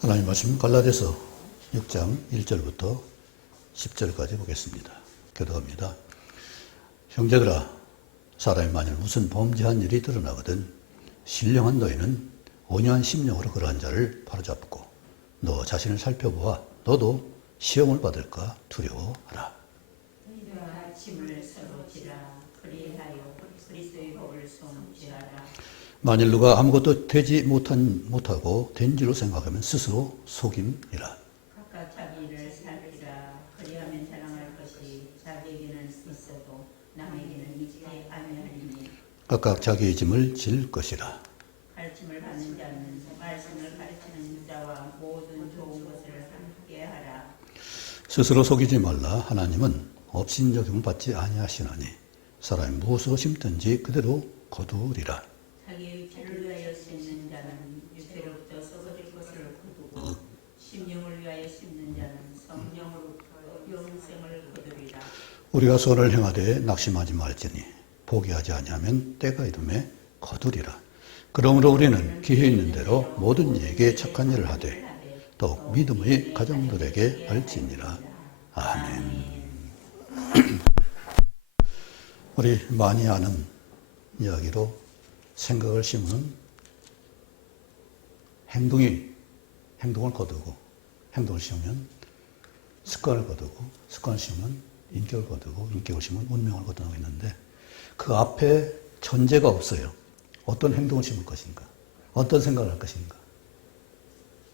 하나님 말씀 갈라디아서 6장 1절부터 10절까지 보겠습니다. 교독합니다. 형제들아, 사람이 만일 무슨 범죄한 일이 드러나거든 신령한 너희는 온유한 심령으로 그러한 자를 바로잡고 너 자신을 살펴보아 너도 시험을 받을까 두려워하라. 너희가 짐을 서로 지라. 그리하여 그리스도의 복을 성취하라. 만일 누가 아무것도 되지 못하고 된 줄로 생각하면 스스로 속임이라. 각각 자기 일을 살피라. 그리하면 자랑할 것이 자기에게는 있어도 남에게는 있지 아니하리니. 각각 자기의 짐을 질 것이라. 가르침을 받는 자는 말씀을 가르치는 자와 모든 좋은 것을 함께 하라. 스스로 속이지 말라. 하나님은 업신여김을 받지 아니하시나니 사람이 무엇으로 심든지 그대로 거두리라. 자기의 육체를 위하여 심는 자는 육체로부터 썩어질 것을 거두고 심령을 위하여 심는 자는 성령으로부터 영생을 거두리라. 우리가 선을 행하되 낙심하지 말지니 포기하지 아니하면 때가 이름에 거두리라. 그러므로 우리는 기회 있는 대로 모든 이에게 착한 일을 하되 더욱 믿음의 가정들에게 알지니라. 아멘. 우리 많이 아는 이야기로 생각을 심으면 행동을 거두고 행동을 심으면 습관을 거두고 습관을 심으면 인격을 거두고 인격을 심으면 운명을 거두고 있는데 그 앞에 전제가 없어요. 어떤 행동을 심을 것인가, 어떤 생각을 할 것인가.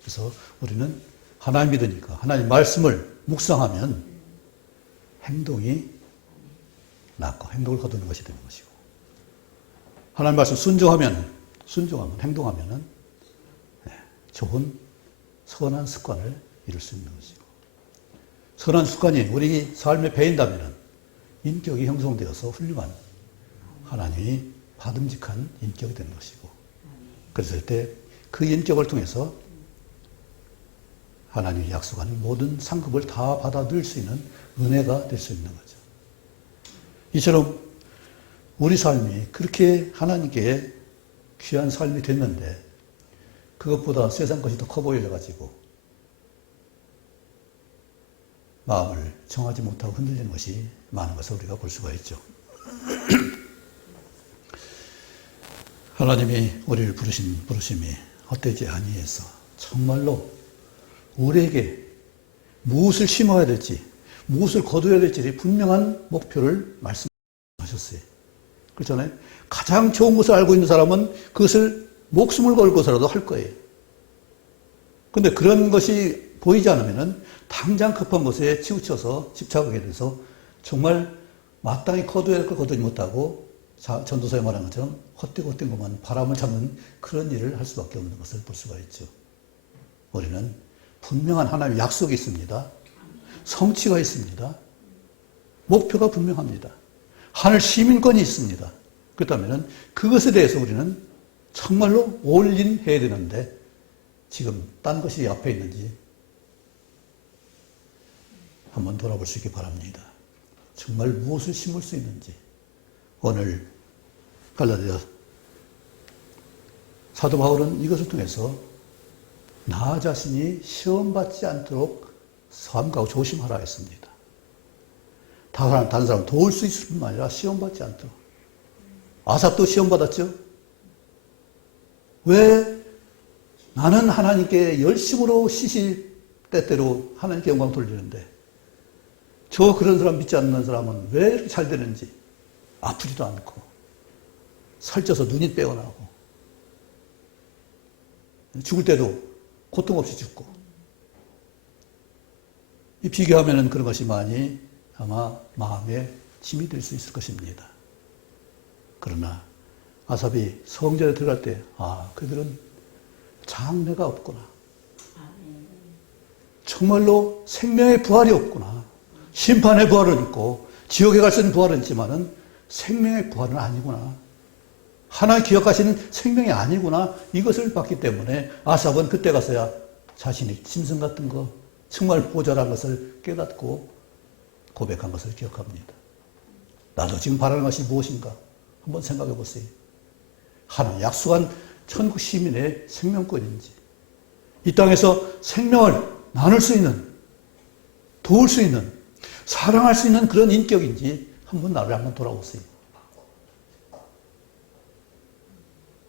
그래서 우리는 하나님 믿으니까 하나님 말씀을 묵상하면 행동이 낫고 행동을 거두는 것이 되는 것이고, 하나님 말씀 순종하면 행동하면은 좋은 선한 습관을 이룰 수 있는 것이고, 선한 습관이 우리 삶에 배인다면은 인격이 형성되어서 훌륭한 하나님이 받음직한 인격이 되는 것이고, 그랬을 때 그 인격을 통해서 하나님이 약속하는 모든 상급을 다 받아들일 수 있는 은혜가 될 수 있는 거죠. 이처럼 우리 삶이 그렇게 하나님께 귀한 삶이 됐는데 그것보다 세상 것이 더 커 보여져가지고 마음을 정하지 못하고 흔들리는 것이 많은 것을 우리가 볼 수가 있죠. 하나님이 우리를 부르신 부르심이 헛되지 아니해서 정말로 우리에게 무엇을 심어야 될지 무엇을 거둬야 될지 분명한 목표를 말씀하셨어요. 그렇잖아요. 가장 좋은 것을 알고 있는 사람은 그것을 목숨을 걸고서라도 할 거예요. 그런데 그런 것이 보이지 않으면 당장 급한 것에 치우쳐서 집착하게 돼서 정말 마땅히 거둬야 할 걸 거두지 못하고 전도서에 말한 것처럼 헛되고 것만 바람을 잡는 그런 일을 할 수밖에 없는 것을 볼 수가 있죠. 우리는 분명한 하나님의 약속이 있습니다. 성취가 있습니다. 목표가 분명합니다. 하늘 시민권이 있습니다. 그렇다면 그것에 대해서 우리는 정말로 올인해야 되는데 지금 딴 것이 앞에 있는지 한번 돌아볼 수 있기 바랍니다. 정말 무엇을 심을 수 있는지. 오늘 갈라디아 사도 바울은 이것을 통해서 나 자신이 시험받지 않도록 삼가하고 조심하라 했습니다. 다른 사람 도울 수 있을 뿐만 아니라 시험받지 않도록. 아삽도 시험받았죠? 왜 나는 하나님께 열심으로 시시때때로 하나님께 영광 돌리는데 그런 사람 믿지 않는 사람은 왜 이렇게 잘 되는지, 아프지도 않고 살쪄서 눈이 빼어나고 죽을 때도 고통 없이 죽고, 이 비교하면 그런 것이 많이 아마 마음에 짐이 될 수 있을 것입니다. 그러나 아삽이 성전에 들어갈 때 그들은 장래가 없구나. 정말로 생명의 부활이 없구나. 심판의 부활은 있고 지옥에 갈 수 있는 부활은 있지만은 생명의 부활은 아니구나. 하나님 기억하시는 생명이 아니구나. 이것을 봤기 때문에 아삽은 그때 가서야 자신이 짐승 같은 거, 정말 모자란 것을 깨닫고 고백한 것을 기억합니다. 나도 지금 바라는 것이 무엇인가? 한번 생각해 보세요. 하나님 약속한 천국 시민의 생명권인지, 이 땅에서 생명을 나눌 수 있는, 도울 수 있는, 사랑할 수 있는 그런 인격인지 나를 한번 돌아보세요.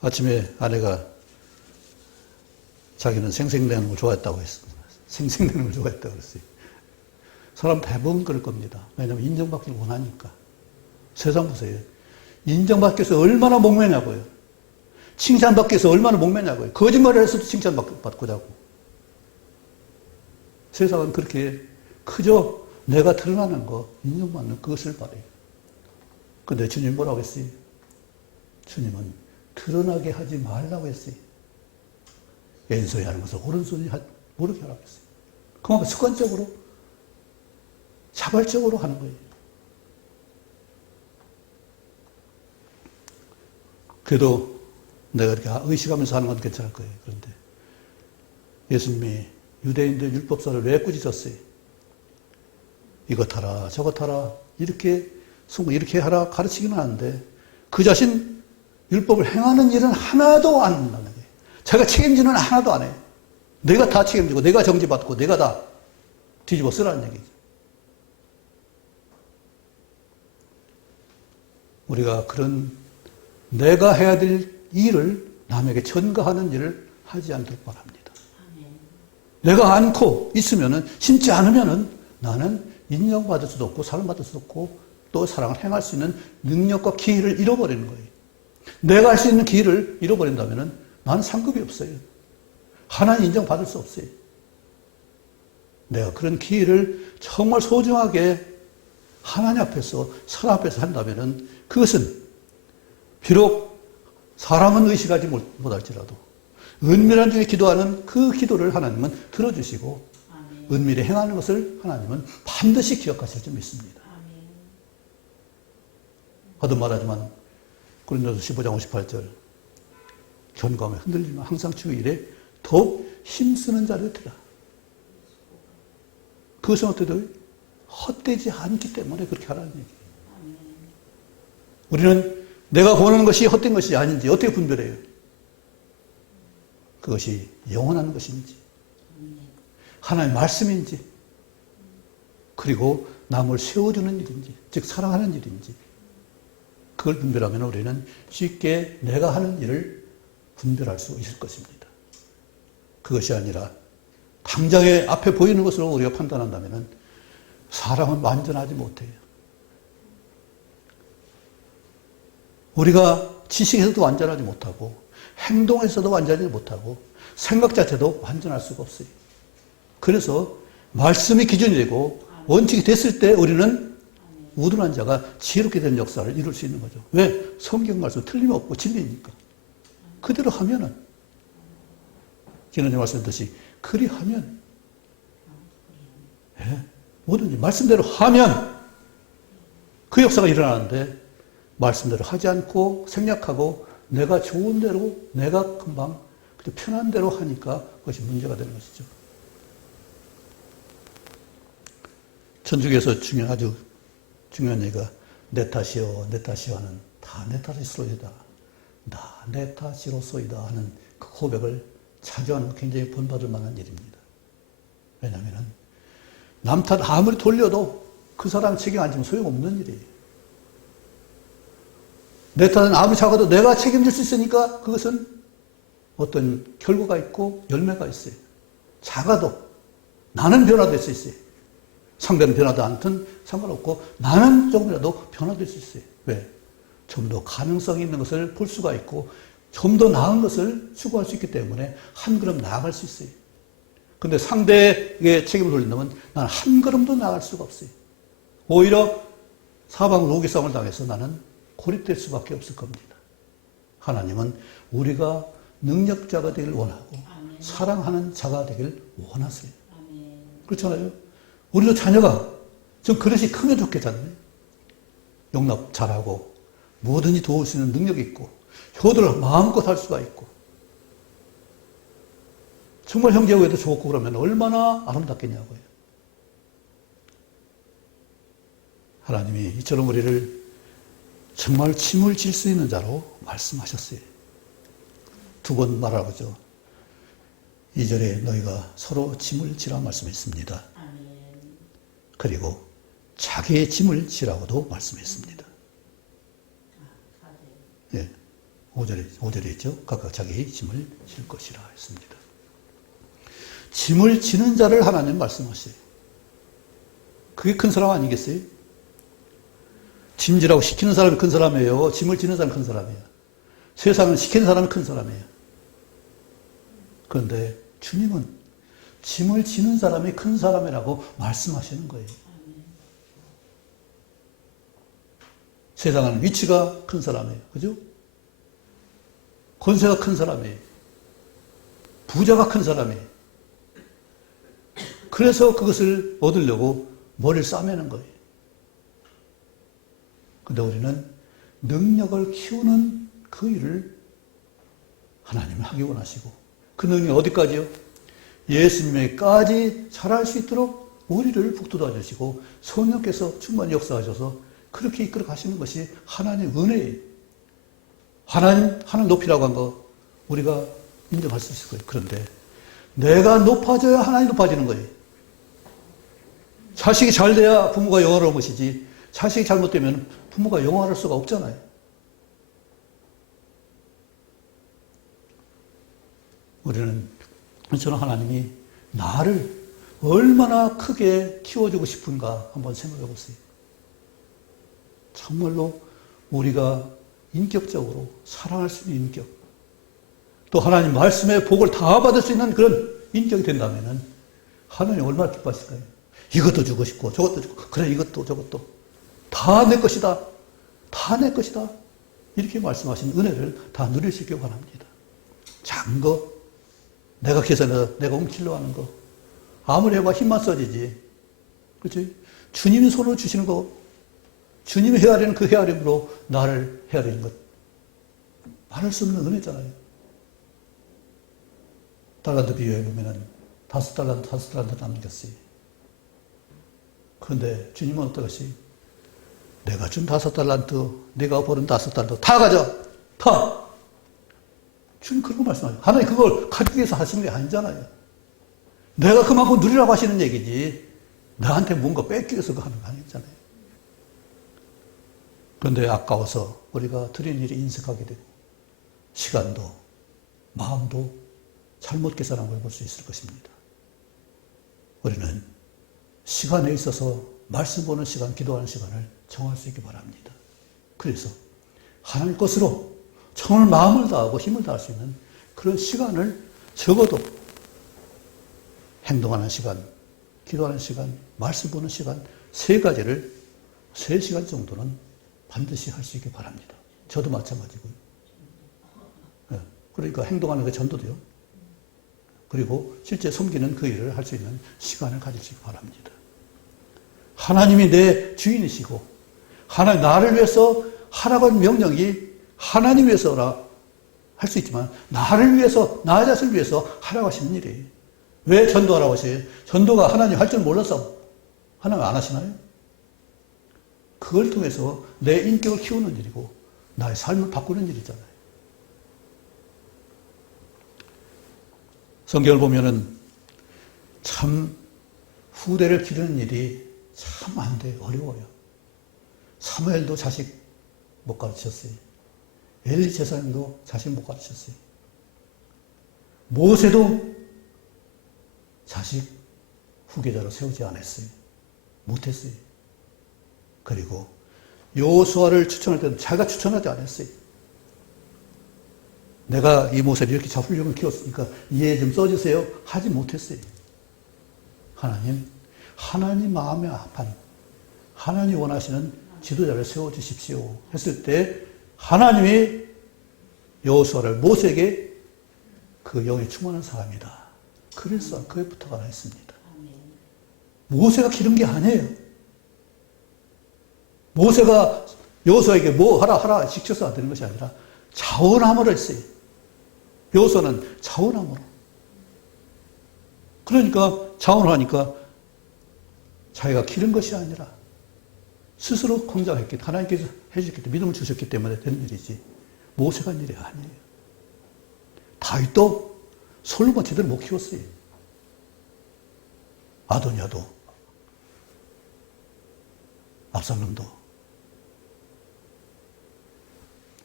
아침에 아내가 자기는 생생내는 걸 좋아했다고 했어. 생생내는 걸 좋아했다고 그랬어요. 사람 대부분 그럴 겁니다. 왜냐하면 인정받기를 원하니까. 세상 보세요. 인정받기 위해서 얼마나 목매냐고요. 칭찬받기 위해서 얼마나 목매냐고요. 거짓말을 해서도 칭찬받고자 하고. 세상은 그렇게 그저 내가 드러나는 거, 인정받는 그것을 바래요. 근데 주님 뭐라고 했어요? 주님은 드러나게 하지 말라고 했어요. 왼손이 하는 것을 오른손이 모르게 하라고 했어요. 그만큼 습관적으로, 자발적으로 하는 거예요. 그래도 내가 이렇게 의식하면서 하는 건 괜찮을 거예요. 그런데 예수님이 유대인들 율법서를 왜 꾸짖었어요? 이것 하라, 저것 하라, 이렇게 하라 가르치기는 하는데 그 자신 율법을 행하는 일은 하나도 안 한다는 거예요. 자기가 책임지는 하나도 안 해요. 내가 다 책임지고 내가 정지받고 내가 다 뒤집어 쓰라는 얘기죠. 우리가 그런 내가 해야 될 일을 남에게 전가하는 일을 하지 않도록 바랍니다. 내가 않고 있으면은, 심지 않으면은 나는 인정받을 수도 없고 사랑받을 수도 없고 또 사랑을 행할 수 있는 능력과 기회를 잃어버리는 거예요. 내가 할 수 있는 기회를 잃어버린다면은 나는 상급이 없어요. 하나님 인정받을 수 없어요. 내가 그런 기회를 정말 소중하게 하나님 앞에서, 사람 앞에서 한다면은 그것은 비록 사람은 의식하지 못할지라도 은밀한 중에 기도하는 그 기도를 하나님은 들어주시고 은밀히 행하는 것을 하나님은 반드시 기억하실 줄 믿습니다. 하도 말하지만 고린도서 15장 58절 견고함에 흔들리면 항상 주 일에 더욱 힘쓰는 자를 되라. 그것은 어떻게 돼요? 헛되지 않기 때문에 그렇게 하라는 얘기예요. 우리는 내가 보는 것이 헛된 것이 아닌지 어떻게 분별해요? 그것이 영원한 것인지 하나님의 말씀인지 그리고 남을 세워주는 일인지 즉 사랑하는 일인지 그걸 분별하면 우리는 쉽게 내가 하는 일을 분별할 수 있을 것입니다. 그것이 아니라 당장에 앞에 보이는 것으로 우리가 판단한다면 사람은 완전하지 못해요. 우리가 지식에서도 완전하지 못하고 행동에서도 완전하지 못하고 생각 자체도 완전할 수가 없어요. 그래서 말씀이 기준이 되고 원칙이 됐을 때 우리는 우둔한 자가 지혜롭게 되는 역사를 이룰 수 있는 거죠. 왜? 성경 말씀 틀림없고 진리니까. 그대로 하면은 지난주에 말씀드렸듯이 그리하면 뭐든지 말씀대로 하면 그 역사가 일어나는데 말씀대로 하지 않고 생략하고 내가 좋은 대로 내가 금방 편한 대로 하니까 그것이 문제가 되는 것이죠. 천주교에서 아주 중요한 얘기가 내 탓이요 내 탓이요는 다 내 탓이로소이다. 나 내 탓이로소이다 하는 그 고백을 자주 하는 굉장히 본받을 만한 일입니다. 왜냐하면 남 탓 아무리 돌려도 그 사람 책임 안 지면 소용없는 일이에요. 내 탓은 아무리 작아도 내가 책임질 수 있으니까 그것은 어떤 결과가 있고 열매가 있어요. 작아도 나는 변화될 수 있어요. 상대는 변하지 않든 상관없고 나는 조금이라도 변화될 수 있어요. 왜? 좀 더 가능성이 있는 것을 볼 수가 있고 좀 더 나은 것을 추구할 수 있기 때문에 한 걸음 나아갈 수 있어요. 근데 상대에게 책임을 돌린다면 나는 한 걸음도 나아갈 수가 없어요. 오히려 사방으로 오기싸움을 당해서 나는 고립될 수밖에 없을 겁니다. 하나님은 우리가 능력자가 되길 원하고 아멘. 사랑하는 자가 되길 원하세요. 아멘. 그렇잖아요. 우리도 자녀가 좀 그릇이 크면 좋겠잖아요. 용납 잘하고 뭐든지 도울 수 있는 능력이 있고 효도를 마음껏 할 수가 있고 정말 형제에도 좋고 그러면 얼마나 아름답겠냐고요. 하나님이 이처럼 우리를 정말 짐을 질 수 있는 자로 말씀하셨어요. 두 번 말하고죠. 2절에 너희가 서로 짐을 지라 말씀했습니다. 아멘. 그리고 자기의 짐을 지라고도 말씀했습니다. 예, 5절에 있죠. 각각 자기의 짐을 질 것이라 했습니다. 짐을 지는 자를 하나님 말씀하세요. 그게 큰 사람 아니겠어요? 짐지라고 시키는 사람이 큰 사람이에요. 짐을 지는 사람이 큰 사람이에요. 세상은 시키는 사람이 큰 사람이에요. 그런데 주님은 짐을 지는 사람이 큰 사람이라고 말씀하시는 거예요. 세상은 위치가 큰 사람이에요. 그죠? 권세가 큰 사람이에요. 부자가 큰 사람이에요. 그래서 그것을 얻으려고 머리를 싸매는 거예요. 근데 우리는 능력을 키우는 그 일을 하나님이 하기 원하시고, 그 능력이 어디까지요? 예수님에까지 잘할 수 있도록 우리를 북돋아 주시고 성령께서 충만히 역사하셔서 그렇게 이끌어 가시는 것이 하나님의 은혜예요. 하나님 높이라고 한 거 우리가 인정할 수 있을 거예요. 그런데 내가 높아져야 하나님이 높아지는 거예요. 자식이 잘 돼야 부모가 영화로운 것이지, 자식이 잘못되면 부모가 영화할 수가 없잖아요. 저는 하나님이 나를 얼마나 크게 키워주고 싶은가 한번 생각해 보세요. 정말로 우리가 인격적으로 사랑할 수 있는 인격, 또 하나님 말씀의 복을 다 받을 수 있는 그런 인격이 된다면 하나님 얼마나 기뻐하실까요? 이것도 주고 싶고 저것도 주고, 그래 이것도 저것도 다 내 것이다, 다 내 것이다, 이렇게 말씀하신 은혜를 다 누릴 수 있길 바랍니다. 작은 거, 내가 계산해서 내가 옮기려고 하는 거 아무리 해봐 힘만 써지지, 그렇지? 주님이 손으로 주시는 거, 주님이 헤아리는 그 헤아림으로 나를 헤아리는 것, 말할 수 없는 은혜잖아요. 달란트 비유에 보면은 5달란트 남겼어요. 그런데 주님은 어떠시? 내가 준 5달란트, 내가 버린 5달란트 다 가져, 다. 주님 그런 거 말씀하죠. 하나님 그걸 가지기 위해서 하시는 게 아니잖아요. 내가 그만큼 누리라고 하시는 얘기지, 나한테 뭔가 뺏기 위해서 하는 거 아니잖아요. 그런데 아까워서 우리가 드린 일이 인색하게 되고, 시간도, 마음도 잘못 계산한 걸 볼 수 있을 것입니다. 우리는 시간에 있어서 말씀 보는 시간, 기도하는 시간을 정할 수 있기 바랍니다. 그래서 하나님 것으로 정말 마음을 다하고 힘을 다할 수 있는 그런 시간을 적어도 행동하는 시간, 기도하는 시간, 말씀 보는 시간, 3가지를 3시간 정도는 반드시 할 수 있기 바랍니다. 저도 마찬가지고요. 그러니까 행동하는 그 전도도요. 그리고 실제 섬기는 그 일을 할 수 있는 시간을 가질 수 있기 바랍니다. 하나님이 내 주인이시고, 하나님 나를 위해서 하라고 한 명령이 하나님 위해서라 할 수 있지만, 나를 위해서, 나 자신을 위해서 하라고 하시는 일이에요. 왜 전도하라고 하세요? 전도가 하나님 할 줄 몰라서 하나님 안 하시나요? 그걸 통해서 내 인격을 키우는 일이고 나의 삶을 바꾸는 일이잖아요. 성경을 보면은 참 후대를 기르는 일이 참 안 돼, 어려워요. 사무엘도 자식 못 가르쳤어요. 엘리 제사장도 자식 못 가르쳤어요. 모세도 자식 후계자로 세우지 않았어요. 못했어요. 그리고 여호수아를 추천할 때는 자기가 추천하지 않았어요. 내가 이 모세를 이렇게 훌륭히 키웠으니까 이해 좀 써주세요. 하지 못했어요. 하나님 마음에 합한, 하나님 원하시는 지도자를 세워주십시오 했을 때 하나님이 여호수아를 모세에게 그 영이 충만한 사람이다, 그래서 그에 부탁을 했습니다. 모세가 기른 게 아니에요. 모세가 여호수아에게 뭐 하라 시켜서 되는 것이 아니라 자원함으로 했어요. 여호수아는 자원함으로. 그러니까 자원을 하니까 자기가 기른 것이 아니라 스스로 성장했기, 하나님께서 해주셨기 때문에, 믿음을 주셨기 때문에 되는 일이지 모세가 한 일이 아니에요. 다윗도 솔로몬 제대로 못 키웠어요. 아도니아도, 압살롬도,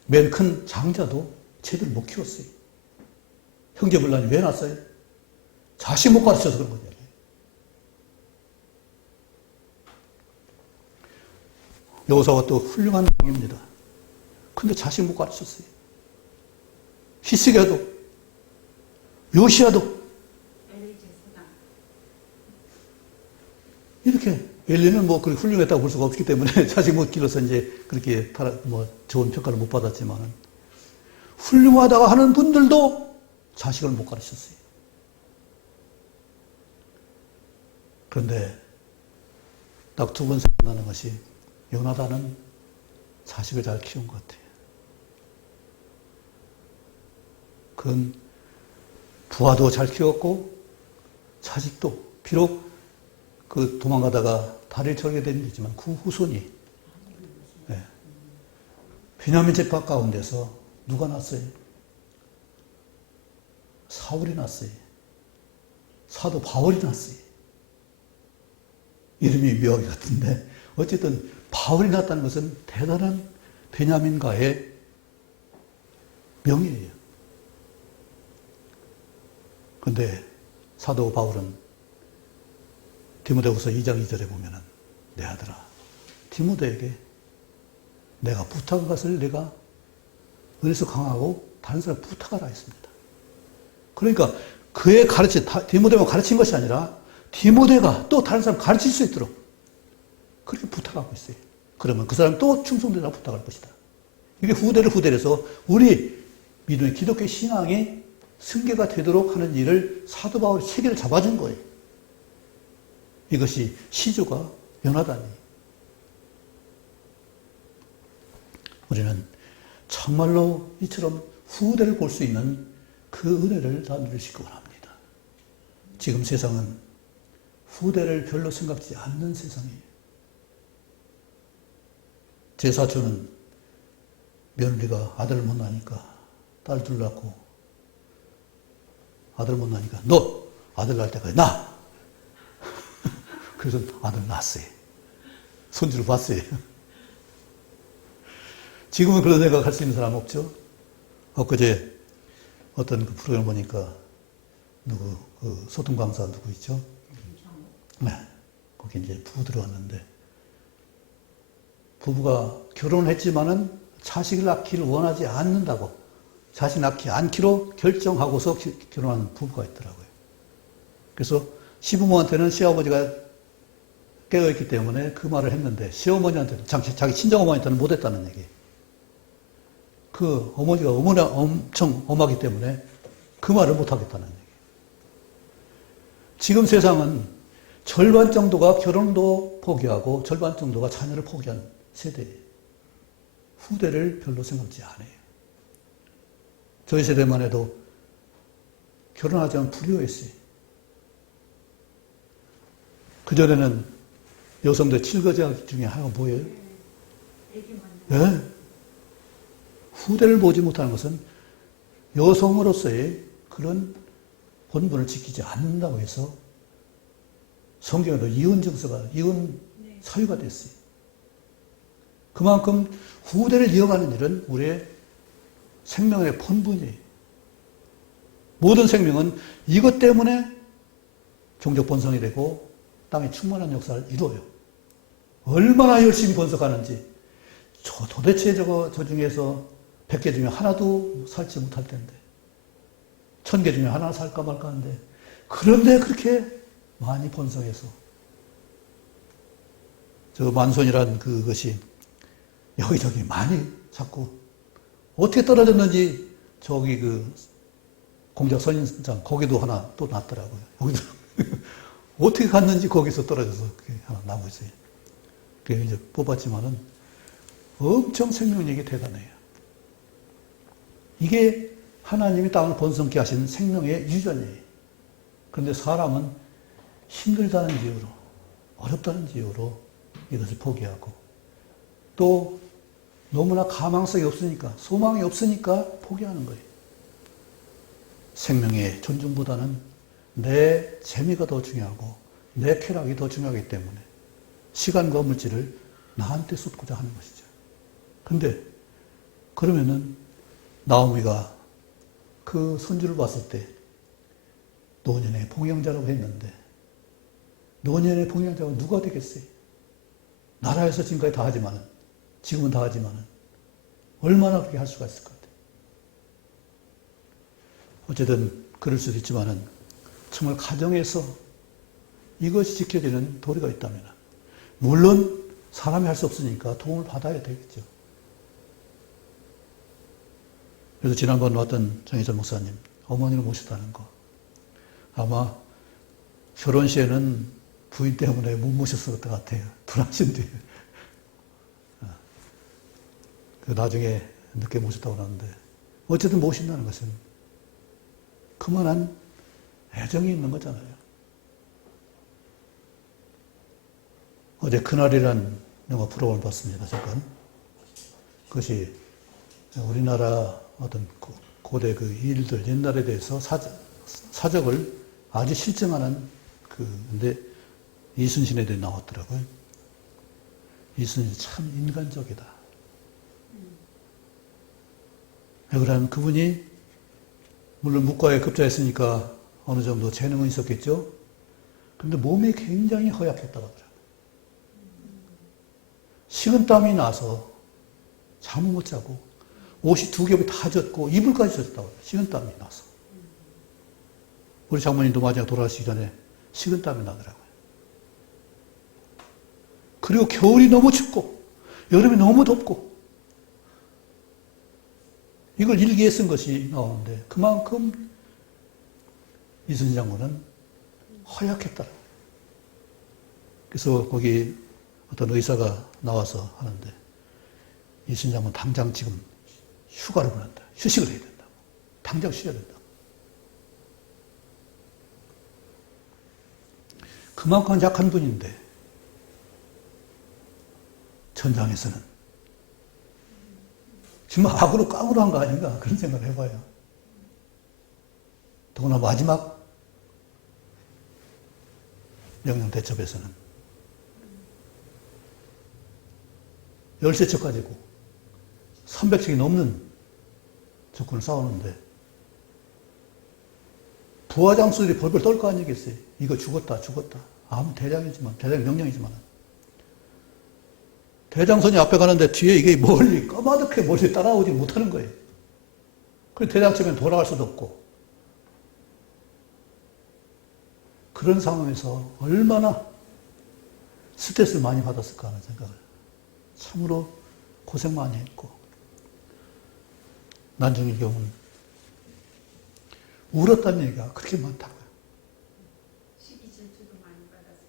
맨 큰 장자도 제대로 못 키웠어요. 형제분란이 왜 났어요? 자식 못 가르쳐서 그런 거잖아요. 여호사가 또 훌륭한 왕입니다. 근데 자식 못 가르쳤어요. 히스기야도, 요시야도 이렇게 엘리는 뭐 그렇게 훌륭했다고 볼 수가 없기 때문에 자식 못 길러서 이제 그렇게 뭐 좋은 평가를 못 받았지만은 훌륭하다고 하는 분들도 자식을 못 가르쳤어요. 그런데 딱 두 번 생각나는 것이 요나단은 자식을 잘 키운 것 같아요. 그건 부하도 잘 키웠고 자식도 비록 그 도망가다가 다리를 절게 된 일이지만 그 후손이 베냐민 지파 가운데서 누가 났어요? 사울이 났어요. 사도 바울이 났어요. 이름이 묘하게 같은데 어쨌든 바울이 났다는 것은 대단한 베냐민가의 명예예요. 그런데 사도 바울은 디모데후서 2장 2절에 보면은 내 아들아 디모데에게 내가 부탁한 것을 내가 은혜서 강하고 다른 사람 부탁하라 했습니다. 그러니까 그의 디모데만 가르친 것이 아니라 디모데가 또 다른 사람 가르칠 수 있도록 그렇게 부탁하고 있어요. 그러면 그 사람 또 충성되라 부탁할 것이다. 이게 후대를 해서 우리 믿음의 기독교 신앙이 승계가 되도록 하는 일을 사도 바울이 체계를 잡아준 거예요. 이것이 시조가 요나단이. 우리는 정말로 이처럼 후대를 볼 수 있는 그 은혜를 다 누리시기 원합니다. 지금 세상은 후대를 별로 생각지 않는 세상이에요. 제 사촌은 며느리가 아들 못 낳으니까 딸 둘 낳고 아들 못 낳으니까 너 아들 낳을 때까지 낳아. 그래서 아들 낳았어요. 손주를 봤어요. 지금은 그런 생각 할 수 있는 사람 없죠? 엊그제 어떤 그 프로그램 보니까 그 소통 강사 누구 있죠? 네. 거기 이제 부부 들어왔는데 부부가 결혼을 했지만은 자식을 낳기를 원하지 않는다고 자식 낳기 않기로 결정하고서 결혼한 부부가 있더라고요. 그래서 시부모한테는 시아버지가 깨어있기 때문에 그 말을 했는데 시어머니한테는 자기 친정어머니한테는 못했다는 얘기. 그 어머니가 엄청 엄하기 때문에 그 말을 못하겠다는 얘기. 지금 세상은 절반 정도가 결혼도 포기하고 절반 정도가 자녀를 포기한 세대예요. 후대를 별로 생각지 않아요. 저희 세대만 해도 결혼하지 않으면 불효했어요. 그전에는 여성들 7거제 중에 하나가 뭐예요? 네. 후대를 보지 못하는 것은 여성으로서의 그런 본분을 지키지 않는다고 해서 성경에도 이혼 정서가, 이혼 사유가 됐어요. 그만큼 후대를 이어가는 일은 우리의 생명의 본분이에요. 모든 생명은 이것 때문에 종족 번성이 되고 땅에 충만한 역사를 이루어요. 얼마나 열심히 번성하는지. 도대체 저 중에서 100개 중에 하나도 살지 못할 텐데. 1000개 중에 하나 살까 말까 하는데. 그런데 그렇게 많이 번성해서. 저 만손이란 그것이 여기저기 많이 자꾸 어떻게 떨어졌는지 저기 그 공작 선인장 거기도 하나 또 났더라고요. 여기도 어떻게 갔는지 거기서 떨어져서 하나 나고 있어요. 그게 이제 뽑았지만은 엄청 생명력이 대단해요. 이게 하나님이 땅을 번성케 하신 생명의 유전이에요. 그런데 사람은 힘들다는 이유로, 어렵다는 이유로 이것을 포기하고 또 너무나 가망성이 없으니까, 소망이 없으니까 포기하는 거예요. 생명의 존중보다는 내 재미가 더 중요하고 내 쾌락이 더 중요하기 때문에 시간과 물질을 나한테 쏟고자 하는 것이죠. 근데 그러면은 나오미가 그 손주를 봤을 때 노년의 봉양자라고 했는데 노년의 봉양자가 누가 되겠어요? 나라에서 지금까지 다 하지만은 지금은 다 하지만은 얼마나 그렇게 할 수가 있을 것 같아요. 어쨌든 그럴 수도 있지만은 정말 가정에서 이것이 지켜지는 도리가 있다면 물론 사람이 할 수 없으니까 도움을 받아야 되겠죠. 그래서 지난번 왔던 정혜전 목사님 어머니를 모셨다는 거 아마 결혼 시에는 부인 때문에 못 모셨을 것 같아요. 돌아가신 뒤에. 나중에 늦게 모셨다고 하는데 어쨌든 모신다는 것은 그만한 애정이 있는 거잖아요. 어제 그날이란 영화 프로그램을 봤습니다. 잠깐. 그것이 우리나라 어떤 고대 그 일들, 옛날에 대해서 사적을 아주 실증하는 근데 이순신에 대해 나왔더라고요. 이순신 참 인간적이다. 왜 그러냐면 그분이 물론 문과에 급자했으니까 어느 정도 재능은 있었겠죠. 그런데 몸이 굉장히 허약했다고 하더라고요. 식은땀이 나서 잠을 못 자고 옷이 두 겹이 다 젖고 이불까지 젖었다고 해요. 식은땀이 나서. 우리 장모님도 마지막 돌아가시기 전에 식은땀이 나더라고요. 그리고 겨울이 너무 춥고 여름이 너무 덥고 이걸 일기에 쓴 것이 나오는데 그만큼 이순신 장군은 허약했더라. 그래서 거기 어떤 의사가 나와서 하는데 이순신 장군 당장 지금 휴가를 보낸다. 휴식을 해야 된다고. 당장 쉬어야 된다고. 그만큼 약한 분인데 전장에서는 정말 악으로 깡으로 한 거 아닌가 그런 생각을 해봐요. 더구나 마지막 명령 대첩에서는 열세 척 가지고 300척이 넘는 적군을 싸우는데 부하장수들이 벌벌 떨 거 아니겠어요. 이거 죽었다. 아무 대장 명령이지만 대장선이 앞에 가는데 뒤에 이게 까마득하게 멀리 따라오지 못하는 거예요. 그래서 대장쯤엔 돌아갈 수도 없고 그런 상황에서 얼마나 스트레스를 많이 받았을까 하는 생각을 참으로 고생 많이 했고 난중일 경우는 울었다는 얘기가 그렇게 많다고요. 식이질주도 많이 받아서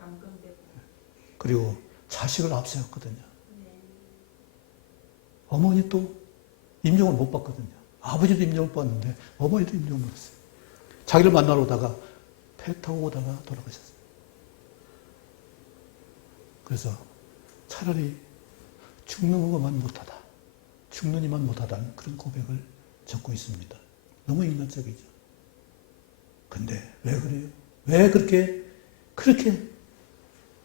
감금되고 그리고 자식을 앞세웠거든요. 어머니 또 임종을 못 받거든요. 아버지도 임종을 받는데 어머니도 임종을 못 받았어요. 자기를 만나러 오다가 배 타고 오다가 돌아가셨어요. 그래서 차라리 죽는 것만 못하다. 죽는 이만 못하다는 그런 고백을 적고 있습니다. 너무 인간적이죠. 근데 왜 그래요? 왜 그렇게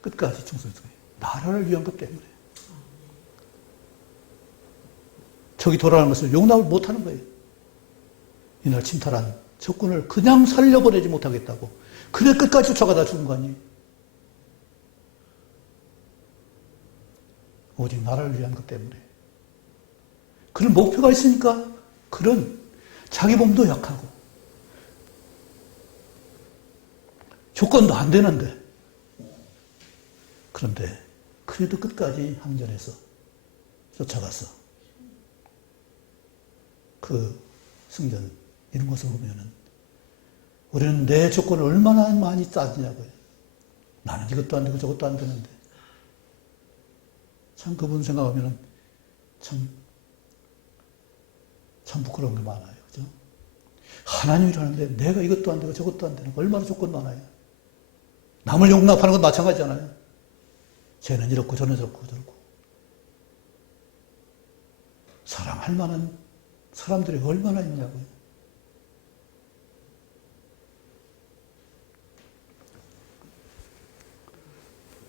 끝까지 충성스러워요? 나라를 위한 것 때문에. 적이 돌아가는 것을 용납을 못하는 거예요. 이날 침탈한 적군을 그냥 살려보내지 못하겠다고. 그래 끝까지 쫓아가다 죽은 거 아니에요? 오직 나라를 위한 것 때문에. 그런 목표가 있으니까 그런 자기 몸도 약하고 조건도 안 되는데 그런데 그래도 끝까지 항전해서 쫓아가서 그 승전 이런 것을 보면은 우리는 내 조건을 얼마나 많이 따지냐고요. 나는 이것도 안 되고 저것도 안 되는데 참 그분 생각하면은 참 부끄러운 게 많아요. 그죠? 하나님이라는데 내가 이것도 안 되고 저것도 안 되는 거 얼마나 조건 많아요. 남을 용납하는 건 마찬가지잖아요. 쟤는 이렇고 저는 저렇고 저렇고. 사랑할 만한 사람들이 얼마나 있냐고요.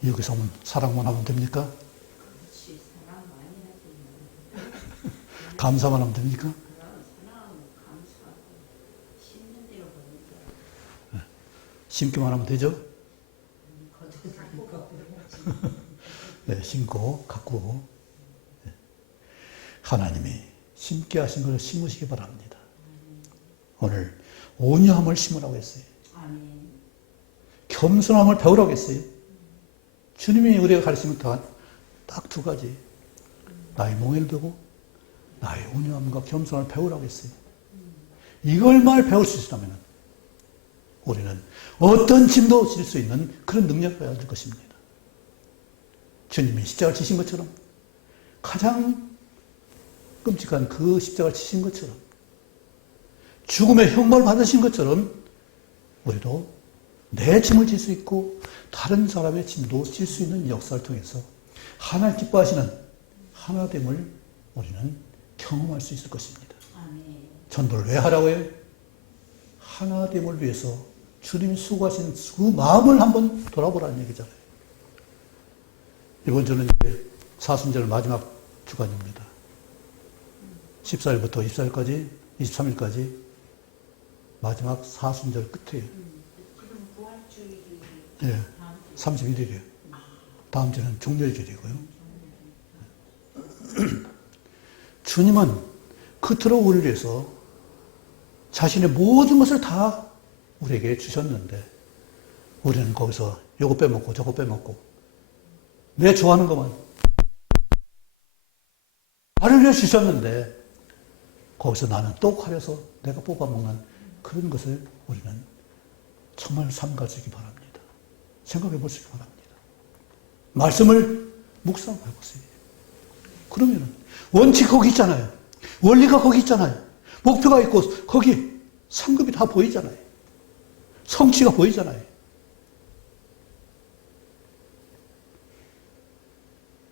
여기서 오면 사랑만 하면 됩니까? 그렇지. 사랑 많이 하지. 감사만 하면 됩니까? 그럼 사랑하고 감사하고 심는 대로 보니까 심기만 하면 되죠? 거듭하니까 네, 심고 가꾸고 네. 하나님이 심게 하신 것을 심으시기 바랍니다. 오늘 온유함을 심으라고 했어요. 아멘. 겸손함을 배우라고 했어요. 주님이 우리가 가르치는 딱 두 가지. 나의 몽해를 배우고 나의 온유함과 겸손함을 배우라고 했어요. 이걸만 배울 수 있다면 우리는 어떤 짐도 질 수 있는 그런 능력을 가질 것입니다. 주님이 십자가를 지신 것처럼 가장 끔찍한 그 십자가를 지신 것처럼 죽음의 형벌을 받으신 것처럼 우리도 내 짐을 질 수 있고 다른 사람의 짐도 질 수 있는 역사를 통해서 하나님 기뻐하시는 하나됨을 우리는 경험할 수 있을 것입니다. 아멘. 전도를 왜 하라고 해요? 하나됨을 위해서 주님이 수고하신 그 마음을 한번 돌아보라는 얘기잖아요. 이번 주는 이제 사순절 마지막 주간입니다. 14일부터 24일까지, 23일까지 마지막 사순절 끝이에요. 지금 부활주일이 예, 31일이에요. 다음 주는 종료일이고요. 주님은 그토록 우리를 위해서 자신의 모든 것을 다 우리에게 주셨는데 우리는 거기서 요거 빼먹고 저거 빼먹고 내 좋아하는 것만 나를 위해 주셨는데 거기서 나는 또 가려서 내가 뽑아먹는 그런 것을 우리는 정말 삼가주기 바랍니다. 생각해 보시기 바랍니다. 말씀을 묵상해 보세요. 그러면 원칙 거기 있잖아요. 원리가 거기 있잖아요. 목표가 있고 거기 상급이 다 보이잖아요. 성취가 보이잖아요.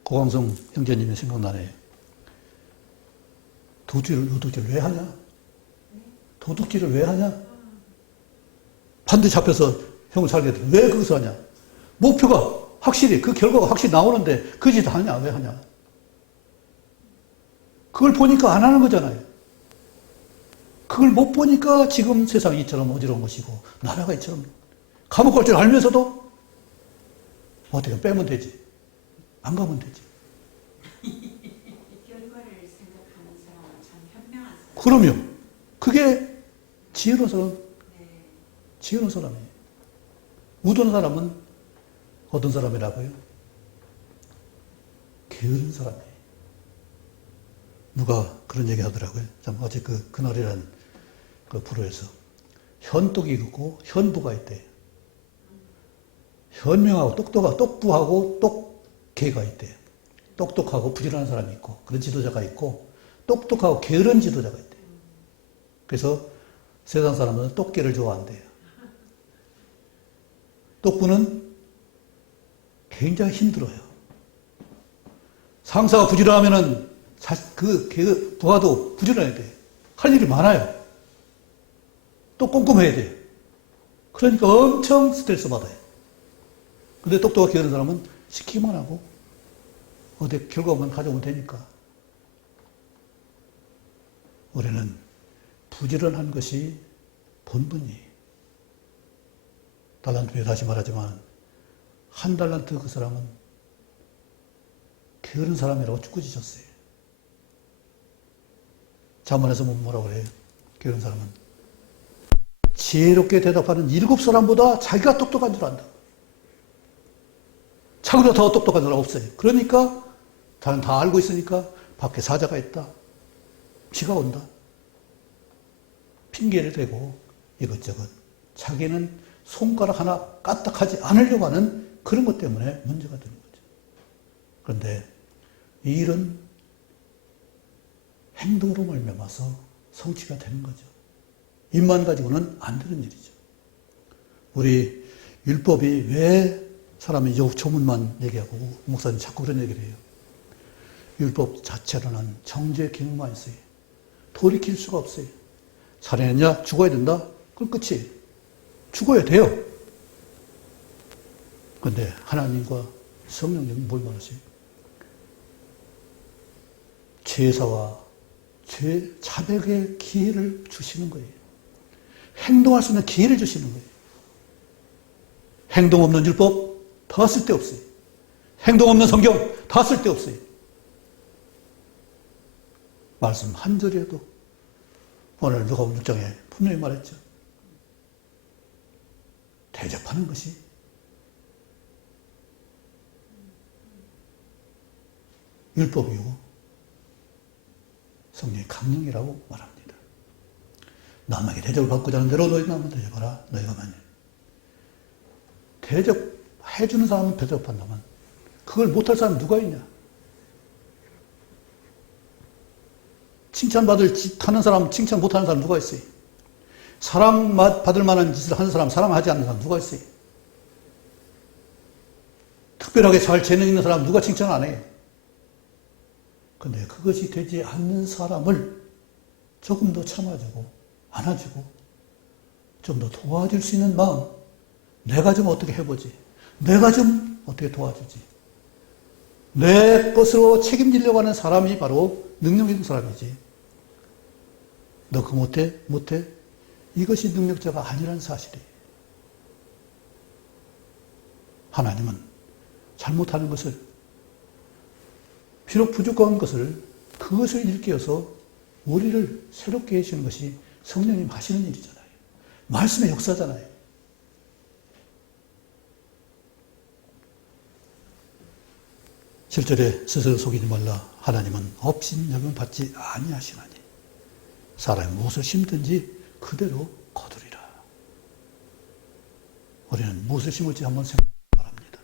고광성 형제님이 생각나네요. 도둑질을 왜 하냐? 도둑질을 왜 하냐? 반드시 잡혀서 형을 살게 돼. 왜 그것을 하냐? 목표가 확실히, 그 결과가 확실히 나오는데 그 짓 하냐? 왜 하냐? 그걸 보니까 안 하는 거잖아요. 그걸 못 보니까 지금 세상이 이처럼 어지러운 것이고, 나라가 이처럼 감옥 갈 줄 알면서도 어떻게 빼면 되지. 안 가면 되지. 결과를 생각하는 사람은 참 현명한 사람. 그럼요. 그게 지혜로운 사람, 네. 지혜로운 사람이에요. 우둔한 사람은 어떤 사람이라고요? 게으른 사람이에요. 누가 그런 얘기 하더라고요. 참, 어제 그날이라는 그 프로에서 현똑이 있고 현부가 있대요. 현명하고 똑부하고 똑개가 있대요. 똑똑하고 부지런한 사람이 있고 그런 지도자가 있고 똑똑하고 게으른 지도자가 있대요. 그래서 세상 사람은 똑개를 좋아한대요. 똑부는 굉장히 힘들어요. 상사가 부지런하면은 부하도 부지런해야 돼요. 할 일이 많아요. 또 꼼꼼해야 돼요. 그러니까 엄청 스트레스 받아요. 근데 똑똑하게 게으른 사람은 시키기만 하고 어디 결과만 가져오면 되니까. 우리는 부지런한 것이 본분이에요. 달란트에 다시 말하지만 한 달란트 그 사람은 게으른 사람이라고 꾸짖었어요. 자문에서 뭐라고 그래요? 게으른 사람은 지혜롭게 대답하는 7사람보다 자기가 똑똑한 줄 안다. 자기보다 더 똑똑한 사람 없어요. 그러니까 다른 다 알고 있으니까 밖에 사자가 있다. 비가 온다. 핑계를 대고 이것저것 자기는 손가락 하나 까딱하지 않으려고 하는 그런 것 때문에 문제가 되는 거죠. 그런데 이 일은 행동으로 말미암아서 성취가 되는 거죠. 입만 가지고는 안 되는 일이죠. 우리 율법이 왜 사람이 조문만 얘기하고 목사님 자꾸 그런 얘기를 해요. 율법 자체로는 정죄의 기능만 있어요. 돌이킬 수가 없어요. 살인했냐? 죽어야 된다? 그럼 끝이에요. 죽어야 돼요. 그런데 하나님과 성령님은 뭘 말하세요? 제사와 자백의 기회를 주시는 거예요. 행동할 수 있는 기회를 주시는 거예요. 행동 없는 율법 다 쓸데없어요. 행동 없는 성경 다 쓸데없어요. 말씀 한 절이라도 오늘 누가복음 6장에 분명히 말했죠. 대접하는 것이 율법이고 성령의 강령이라고 말합니다. 남에게 대접을 받고자 하는 대로 너희 남을 대접하라. 너희가 만약 대접해주는 사람은 대접한다면 그걸 못할 사람은 누가 있냐? 칭찬받을 짓 하는 사람, 칭찬 못하는 사람 누가 있어요? 사랑받을 만한 짓을 하는 사람, 사랑하지 않는 사람 누가 있어요? 특별하게 잘 재능 있는 사람 누가 칭찬 안 해요? 근데 그것이 되지 않는 사람을 조금 더 참아주고 안아주고 좀 더 도와줄 수 있는 마음, 내가 좀 어떻게 해보지, 내가 좀 어떻게 도와주지, 내 것으로 책임지려고 하는 사람이 바로 능력 있는 사람이지. 너 그거 못해? 못해? 이것이 능력자가 아니라는 사실이에요. 하나님은 잘못하는 것을, 비록 부족한 것을, 그것을 일깨워서 우리를 새롭게 해주는 것이 성령님 하시는 일이잖아요. 말씀의 역사잖아요. 실절에 스스로 속이지 말라. 하나님은 없인 여김 받지 아니하시나니 사람이 무엇을 심든지 그대로 거두리라. 우리는 무엇을 심을지 한번 생각해 바랍니다.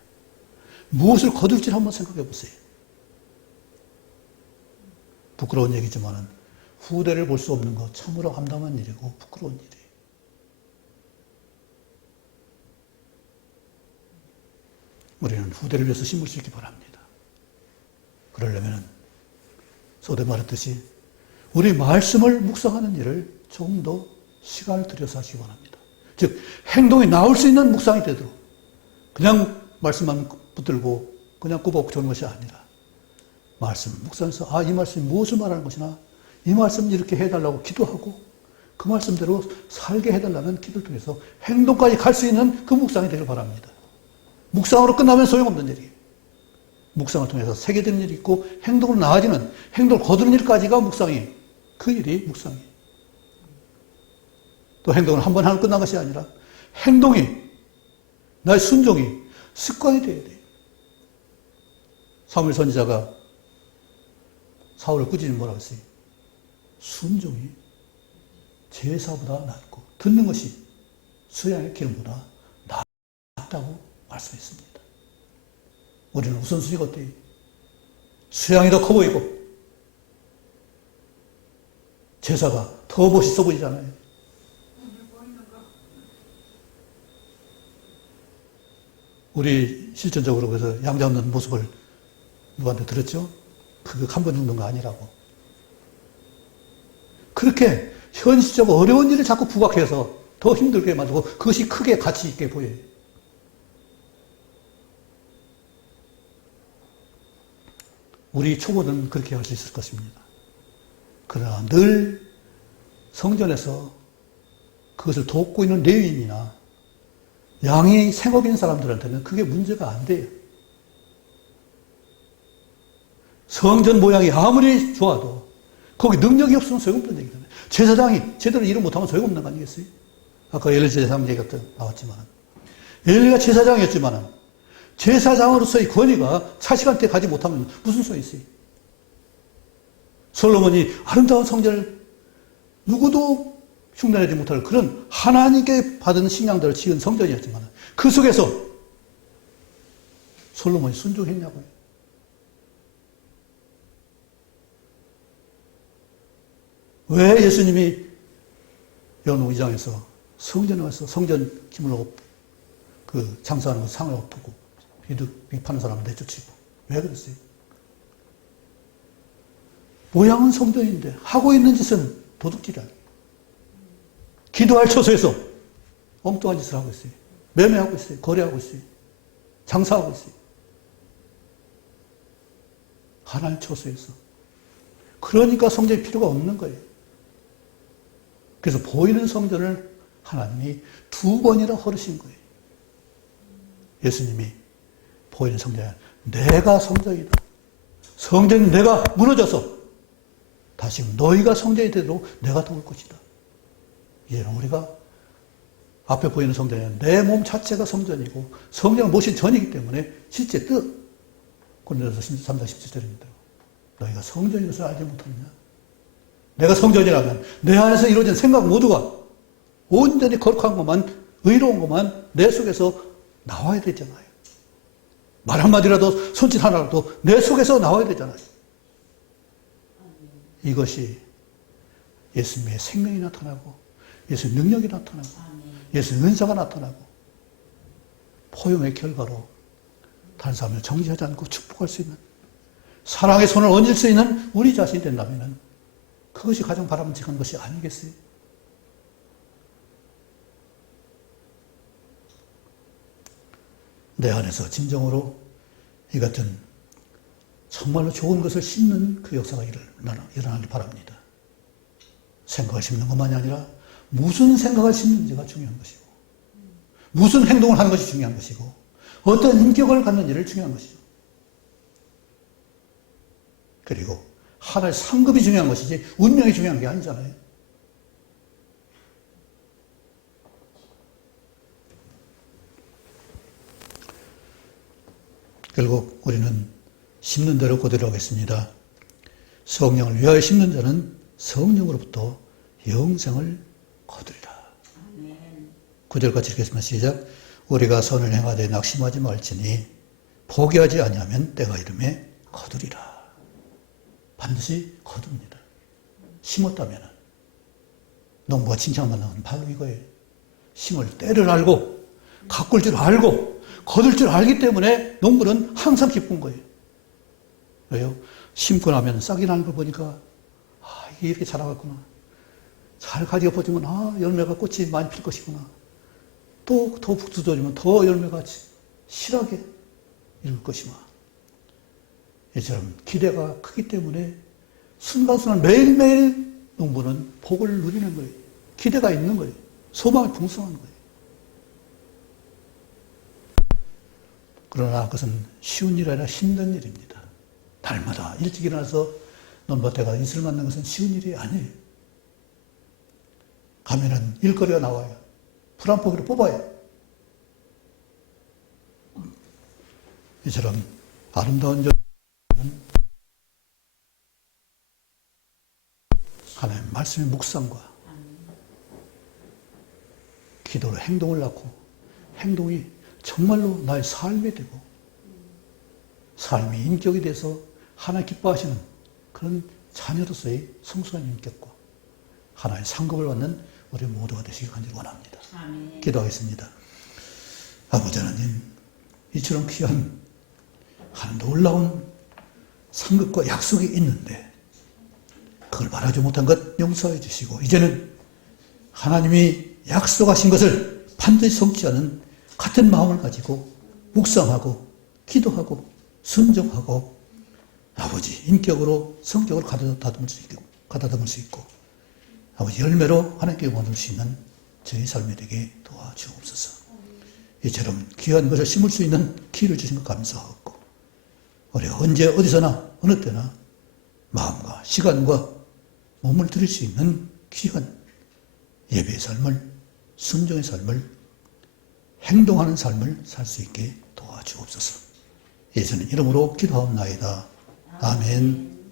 무엇을 거둘지 한번 생각해 보세요. 부끄러운 얘기지만 후대를 볼 수 없는 것 참으로 암담한 일이고 부끄러운 일이에요. 우리는 후대를 위해서 심을 수 있기 바랍니다. 그러려면 소대 말했듯이 우리 말씀을 묵상하는 일을 조금 더 시간을 들여서 하시기 바랍니다. 즉 행동이 나올 수 있는 묵상이 되도록 그냥 말씀만 붙들고 그냥 꾸벅 적는 것이 아니라 말씀 묵상해서 이 말씀이 무엇을 말하는 것이나 이 말씀 이렇게 해달라고 기도하고 그 말씀대로 살게 해달라는 기도를 통해서 행동까지 갈 수 있는 그 묵상이 되길 바랍니다. 묵상으로 끝나면 소용없는 일이에요. 묵상을 통해서 새겨지는 일이 있고 행동으로 나아지는, 행동을 거두는 일까지가 묵상이에요. 그 일이 묵상이에요. 또 행동을 한 번 하면 끝난 것이 아니라 행동이, 나의 순종이 습관이 되어야 돼요. 사무엘 선지자가 사울을 꾸짖으니 뭐라고 했어요? 순종이 제사보다 낫고 듣는 것이 수양의 기름보다 낫다고 말씀했습니다. 우리는 우선순위가 어때요? 수양이 더 커 보이고 제사가 더 멋있어 보이잖아요. 우리 실전적으로 그래서 양 잡는 모습을 누구한테 들었죠? 그거 한 번 정도가 아니라고. 그렇게 현실적으로 어려운 일을 자꾸 부각해서 더 힘들게 만들고 그것이 크게 가치 있게 보여요. 우리 초보는 그렇게 할 수 있을 것입니다. 그러나 늘 성전에서 그것을 돕고 있는 레위인이나 양이 생업인 사람들한테는 그게 문제가 안 돼요. 성전 모양이 아무리 좋아도 거기 능력이 없으면 소용없는 얘기잖아요. 제사장이 제대로 일을 못하면 소용없는 거 아니겠어요? 아까 엘리 제사장 얘기가 나왔지만 엘리가 제사장이었지만 제사장으로서의 권위가 차시간때 가지 못하면 무슨 소용이 있어요? 솔로몬이 아름다운 성전을 누구도 흉내내지 못할 그런 하나님께 받은 식량들을 지은 성전이었지만 그 속에서 솔로몬이 순종했냐고요. 왜 예수님이 요한복음 2장에서 성전에 와서 성전 기물로 그 장사하는 거 상을 엎고 비파는 사람을 내쫓이고 왜 그랬어요? 모양은 성전인데 하고 있는 짓은 도둑질이 아니에요. 기도할 처소에서 엉뚱한 짓을 하고 있어요. 매매하고 있어요. 거래하고 있어요. 장사하고 있어요. 하나님 초소에서. 그러니까 성전이 필요가 없는 거예요. 그래서 보이는 성전을 하나님이 2번이나 허르신 거예요. 예수님이 보이는 성전이 내가 성전이다. 성전이 내가 무너져서 다시 너희가 성전이 되도록 내가 도울 것이다. 이제는 우리가 앞에 보이는 성전은 내 몸 자체가 성전이고 성령을 모신 전이기 때문에 실제 뜻 고린도서 3장 17절입니다. 너희가 성전인 것을 알지 못하느냐? 내가 성전이라면 내 안에서 이루어진 생각 모두가 온전히 거룩한 것만 의로운 것만 내 속에서 나와야 되잖아요. 말 한마디라도 손짓 하나라도 내 속에서 나와야 되잖아요. 이것이 예수님의 생명이 나타나고 예수의 능력이 나타나고 예수의 은사가 나타나고 포용의 결과로 다른 사람을 정죄하지 않고 축복할 수 있는 사랑의 손을 얹을 수 있는 우리 자신이 된다면 그것이 가장 바람직한 것이 아니겠어요? 내 안에서 진정으로 이 같은 정말로 좋은 것을 심는 그 역사가 일어나길 바랍니다. 생각을 심는 것만이 아니라 무슨 생각을 심는지가 중요한 것이고 무슨 행동을 하는 것이 중요한 것이고 어떤 인격을 갖는지를 중요한 것이죠. 그리고 하나의 상급이 중요한 것이지 운명이 중요한 게 아니잖아요. 결국 우리는 심는 대로 거두려 하겠습니다. 성령을 위하여 심는 자는 성령으로부터 영생을 거두리라. 9절 같이 읽겠습니다. 시작. 우리가 선을 행하되 낙심하지 말지니 포기하지 아니하면 때가 이름에 거두리라. 반드시 거둡니다. 심었다면 농부가 칭찬받는 건 바로 이거예요. 심을 때를 알고 가꿀 줄 알고 거둘 줄 알기 때문에 농부는 항상 기쁜 거예요. 왜요? 심고 나면 싹이 나는 걸 보니까 이게 이렇게 자라갔구나. 잘 가지가 퍼지면 열매가 꽃이 많이 필 것이구나. 또 더 두드러지면 더 열매가 실하게 이룰 것이구나. 이처럼 기대가 크기 때문에 순간순간 매일매일 농부는 복을 누리는 거예요. 기대가 있는 거예요. 소망이 풍성한 거예요. 그러나 그것은 쉬운 일이 아니라 힘든 일입니다. 날마다 일찍 일어나서 논밭에가 이슬 맞는 것은 쉬운 일이 아니에요. 가면은 일거리가 나와요. 풀 한 포기를 뽑아요. 이처럼 아름다운 하나님 말씀의 묵상과 기도로 행동을 낳고 행동이 정말로 나의 삶이 되고 삶이 인격이 돼서 하나님 기뻐하시는 그런 자녀로서의 성숙한 인격과 하나의 상급을 받는 우리 모두가 되시길 간절히 원합니다. 아멘. 기도하겠습니다. 아버지 하나님, 이처럼 귀한 하나님 놀라운 상급과 약속이 있는데 그걸 말하지 못한 것 용서해 주시고 이제는 하나님이 약속하신 것을 반드시 성취하는 같은 마음을 가지고 묵상하고 기도하고 순종하고 아버지 인격으로 성격을 가다듬을 수 있고 아버지 열매로 하나님께 원할 수 있는 저희 삶이 되게 도와주옵소서. 이처럼 귀한 것을 심을 수 있는 기회를 주신 것 감사하고 우리가 언제 어디서나 어느 때나 마음과 시간과 몸을 들일 수 있는 귀한 예배의 삶을 순종의 삶을 행동하는 삶을 살 수 있게 도와주옵소서. 예수님 이름으로 기도하옵나이다. 아멘.